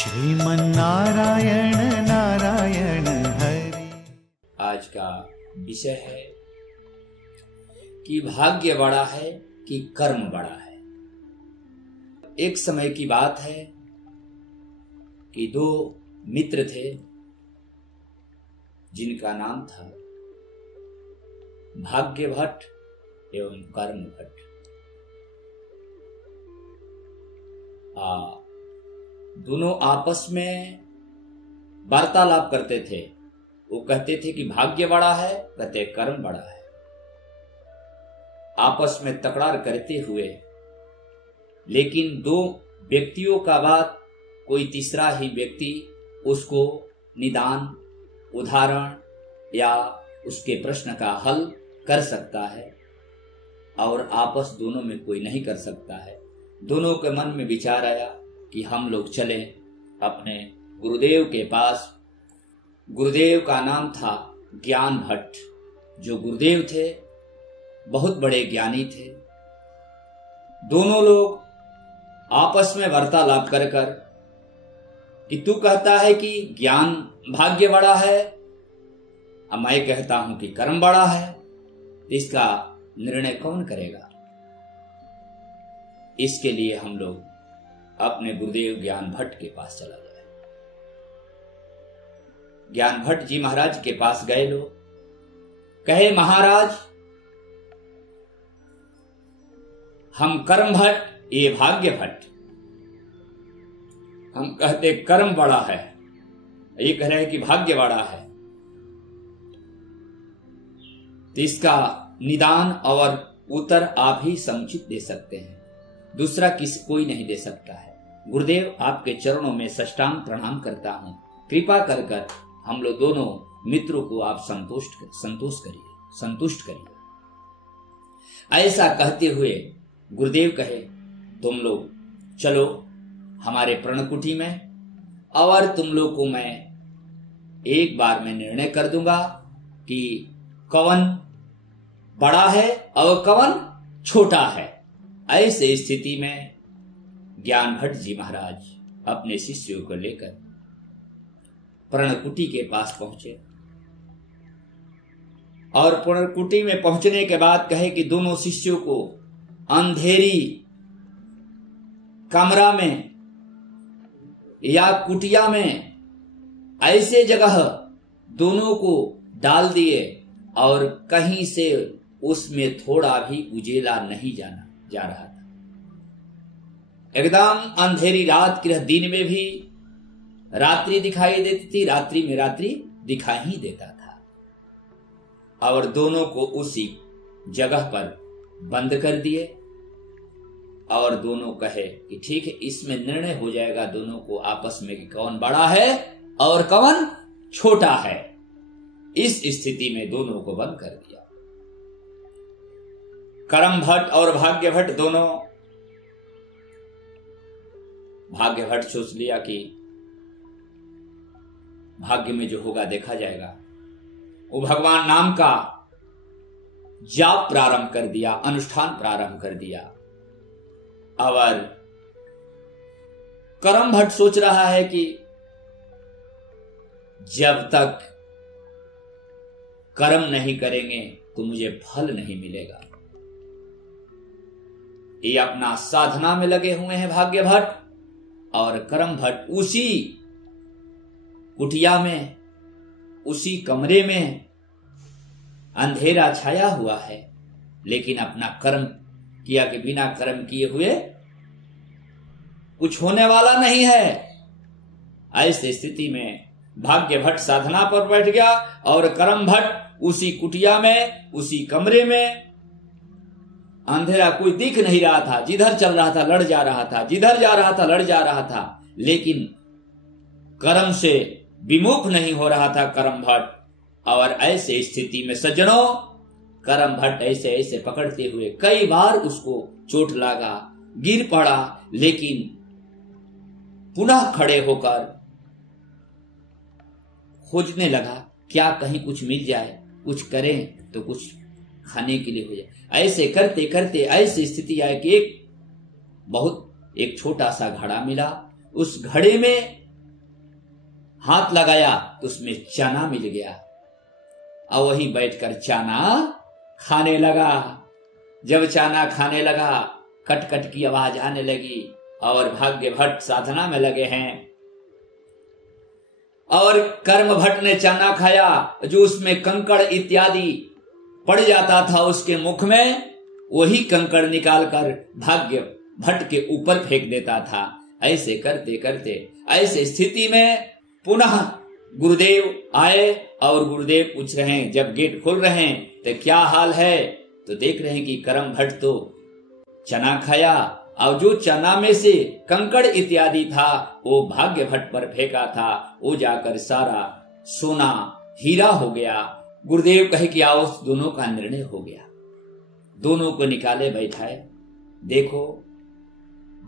श्रीमन्नारायण नारायण हरि। आज का विषय है कि भाग्य बड़ा है कि कर्म बड़ा है। एक समय की बात है कि दो मित्र थे जिनका नाम था भाग्य भट्ट एवं कर्म भट्ट। दोनों आपस में वार्तालाप करते थे। वो कहते थे कि भाग्य बड़ा है, कहते कर्म बड़ा है। आपस में तकरार करते हुए, लेकिन दो व्यक्तियों का बात कोई तीसरा ही व्यक्ति उसको निदान, उदाहरण या उसके प्रश्न का हल कर सकता है और आपस दोनों में कोई नहीं कर सकता है। दोनों के मन में विचार आया कि हम लोग चलें अपने गुरुदेव के पास। गुरुदेव का नाम था ज्ञान भट्ट। जो गुरुदेव थे बहुत बड़े ज्ञानी थे। दोनों लोग आपस में वार्तालाप कर कर कि तू कहता है कि ज्ञान भाग्य बड़ा है, अब मैं कहता हूं कि कर्म बड़ा है, इसका निर्णय कौन करेगा? इसके लिए हम लोग अपने गुरुदेव ज्ञान भट्ट के पास चला गए। ज्ञान भट्ट जी महाराज के पास गए। लोग कहे, महाराज हम कर्म भट्ट, ये भाग्य भट्ट। हम कहते कर्म बड़ा है, ये कह रहे हैं कि भाग्य बड़ा है। तो इसका निदान और उत्तर आप ही समुचित दे सकते हैं, दूसरा कोई नहीं दे सकता है। गुरुदेव आपके चरणों में साष्टांग प्रणाम करता हूं। कृपा कर कर हम लोग दोनों मित्रों को आप संतुष्ट करिए। ऐसा कहते हुए गुरुदेव कहे, तुम लोग चलो हमारे प्रणकुटी में और तुम लोग को मैं एक बार में निर्णय कर दूंगा कि कौन बड़ा है और कौन छोटा है। ऐसे स्थिति में ज्ञान भट्ट जी महाराज अपने शिष्यों को लेकर प्रणकुटी के पास पहुंचे और प्रणकुटी में पहुंचने के बाद कहे कि दोनों शिष्यों को अंधेरी कमरा में या कुटिया में ऐसे जगह दोनों को डाल दिए और कहीं से उसमें थोड़ा भी उजेला नहीं जा रहा था। एकदम अंधेरी रात की, दिन में भी रात्रि दिखाई देती थी, रात्रि में रात्रि दिखाई ही देता था। और दोनों को उसी जगह पर बंद कर दिए और दोनों कहे कि ठीक है, इसमें निर्णय हो जाएगा दोनों को आपस में कि कौन बड़ा है और कौन छोटा है। इस स्थिति में दोनों को बंद कर दिया। कर्म भट्ट और भाग्य भट्ट दोनों, भाग्य भट्ट सोच लिया कि भाग्य में जो होगा देखा जाएगा। वो भगवान नाम का जाप प्रारंभ कर दिया, अनुष्ठान प्रारंभ कर दिया। और कर्म भट्ट सोच रहा है कि जब तक कर्म नहीं करेंगे तो मुझे फल नहीं मिलेगा। ये अपना साधना में लगे हुए हैं भाग्य भट्ट, और कर्म भट्ट उसी कुटिया में, उसी कमरे में अंधेरा छाया हुआ है, लेकिन अपना कर्म किया कि बिना कर्म किए हुए कुछ होने वाला नहीं है। ऐसी स्थिति में भाग्य भट्ट साधना पर बैठ गया और कर्म भट्ट उसी कुटिया में, उसी कमरे में। अंधेरा कोई दिख नहीं रहा था, जिधर चल रहा था लड़ जा रहा था, जिधर जा रहा था लड़ जा रहा था, लेकिन कर्म से विमुख नहीं हो रहा था कर्म भट्ट। और ऐसे स्थिति में सज्जनों, कर्म भट्ट ऐसे ऐसे पकड़ते हुए कई बार उसको चोट लगा, गिर पड़ा, लेकिन पुनः खड़े होकर खोजने लगा, क्या कहीं कुछ मिल जाए, कुछ करें तो कुछ खाने के लिए हो जाए। ऐसे करते करते ऐसी स्थिति आई कि एक छोटा सा घड़ा मिला। उस घड़े में हाथ लगाया तो उसमें चना मिल गया और वहीं बैठकर चना खाने लगा। जब चना खाने लगा कट कट की आवाज आने लगी और भाग्य भट्ट साधना में लगे हैं और कर्म भट्ट ने चना खाया, जो उसमें कंकड़ इत्यादि पड़ जाता था उसके मुख में, वही कंकड़ निकालकर भाग्य भट्ट के ऊपर फेंक देता था। ऐसे करते करते ऐसे स्थिति में पुनः गुरुदेव आए और गुरुदेव पूछ रहे हैं, जब गेट खोल रहे हैं तो क्या हाल है, तो देख रहे हैं कि करम भट्ट तो चना खाया और जो चना में से कंकड़ इत्यादि था वो भाग्य भट्ट पर फेंका था, वो जाकर सारा सोना हीरा हो गया। गुरुदेव कहे कि आओ दोनों का निर्णय हो गया। दोनों को निकाले बैठाए। देखो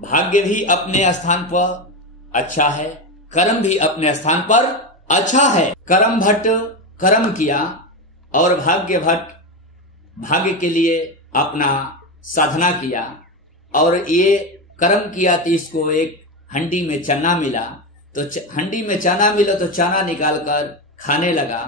भाग्य भी अपने स्थान पर अच्छा है, कर्म भी अपने स्थान पर अच्छा है। करम भट्ट कर्म किया और भाग्य भट्ट भाग्य के लिए अपना साधना किया और ये कर्म किया तो इसको एक हंडी में चना मिला, तो हंडी में चना मिला तो चना निकालकर खाने लगा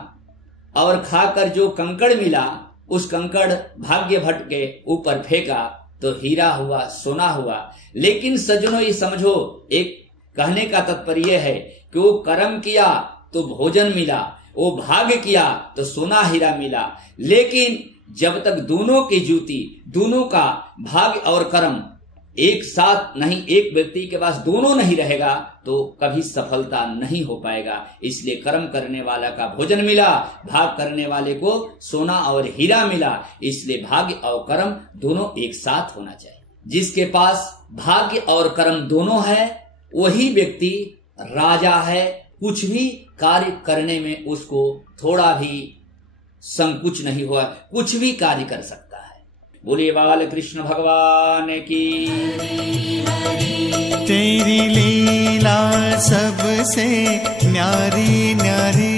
और खाकर जो कंकड़ मिला उस कंकड़ भाग्य भट्ट के ऊपर फेंका तो हीरा हुआ, सोना हुआ। लेकिन सज्जनों ये समझो, एक कहने का तात्पर्य है कि वो कर्म किया तो भोजन मिला, वो भाग्य किया तो सोना हीरा मिला। लेकिन जब तक दोनों की जुती, दोनों का भाग्य और कर्म एक साथ नहीं, एक व्यक्ति के पास दोनों नहीं रहेगा तो कभी सफलता नहीं हो पाएगा। इसलिए कर्म करने वाला का भोजन मिला, भाग करने वाले को सोना और हीरा मिला। इसलिए भाग्य और कर्म दोनों एक साथ होना चाहिए। जिसके पास भाग्य और कर्म दोनों है वही व्यक्ति राजा है। कुछ भी कार्य करने में उसको थोड़ा भी संकुच नहीं हुआ, कुछ भी कार्य कर सकता है। बोलिए बाल कृष्ण भगवान की। तेरी लीला सबसे न्यारी न्यारी